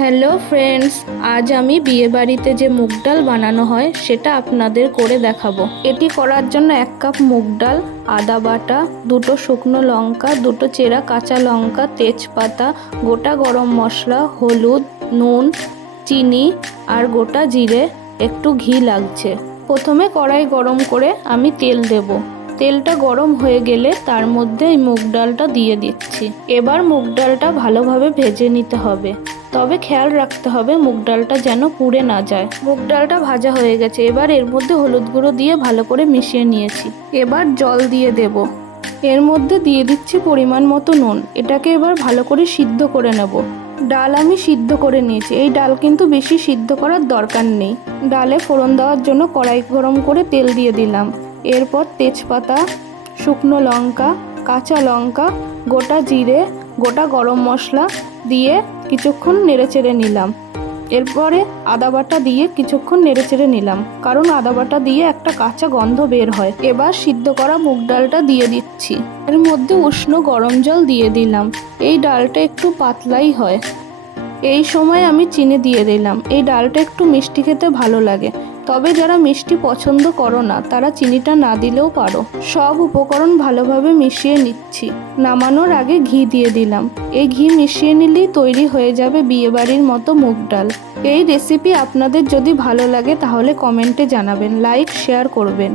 Hello friends, আজ আমি বিয়েবাড়িতে যে মুগ ডাল বানানো হয় সেটা আপনাদের করে দেখাবো। এটি করার জন্য 1 কাপ মুগ ডাল, আদা বাটা, 2টো শুকনো লঙ্কা, 2টো চেরা কাঁচা লঙ্কা, তেজপাতা, গোটা গরম মশলা, হলুদ, নুন, চিনি আর গোটা জিরে, একটু ঘি লাগছে। প্রথমে কড়াই গরম করে আমি তেল দেব। তেলটা গরম হয়ে গেলে তার মধ্যে এই মুগ ডালটা দিয়ে দিচ্ছি। এবার মুগ ডালটা ভালোভাবে ভেজে নিতে হবে, তবে খেয়াল রাখতে হবে মুগ ডালটা যেন পুড়ে না যায়। মুগ ডালটা ভাজা হয়ে গেছে, এবার এর মধ্যে হলুদ গুঁড়ো দিয়ে ভালো করে মিশিয়ে নিয়েছি। এবার জল দিয়ে দেব। এর মধ্যে দিয়ে দিচ্ছি পরিমাণ মতো নুন। এটাকে এবার ভালো করে সিদ্ধ করে নেব। ডাল আমি সিদ্ধ করে নিয়েছি। এই ডাল কিন্তু বেশি সিদ্ধ করার দরকার নেই। ডালে ফোড়ন দেওয়ার জন্য কড়াই গরম করে তেল দিয়ে দিলাম। এরপর তেজপাতা, শুকনো লঙ্কা, কাঁচা লঙ্কা, গোটা জিরে, গোটা গরম মশলা দিয়ে কিছুক্ষণ নেড়েচেড়ে নিলাম। এরপরে আদা বাটা দিয়ে কিছুক্ষণ নেড়েচেড়ে নিলাম, কারণ আদা বাটা দিয়ে একটা কাঁচা গন্ধ বের হয়। এবার সিদ্ধ করা মুগ ডালটা দিয়ে দিচ্ছি। এর মধ্যে উষ্ণ গরম জল দিয়ে দিলাম। এই ডালটা একটু পাতলাই হয়। এই সময় আমি চিনি দিয়ে দিলাম। এই ডালটা একটু মিষ্টি খেতে ভালো লাগে, তবে যারা মিষ্টি পছন্দ করো না তারা চিনিটা না দিলেও পারো। সব উপকরণ ভালোভাবে মিশিয়ে নিচ্ছি। নামানোর আগে ঘি দিয়ে দিলাম। এই ঘি মিশিয়ে নিলেই তৈরি হয়ে যাবে বিয়েবাড়ির মতো মুগ ডাল। এই রেসিপি আপনাদের যদি ভালো লাগে তাহলে কমেন্টে জানাবেন, লাইক শেয়ার করবেন।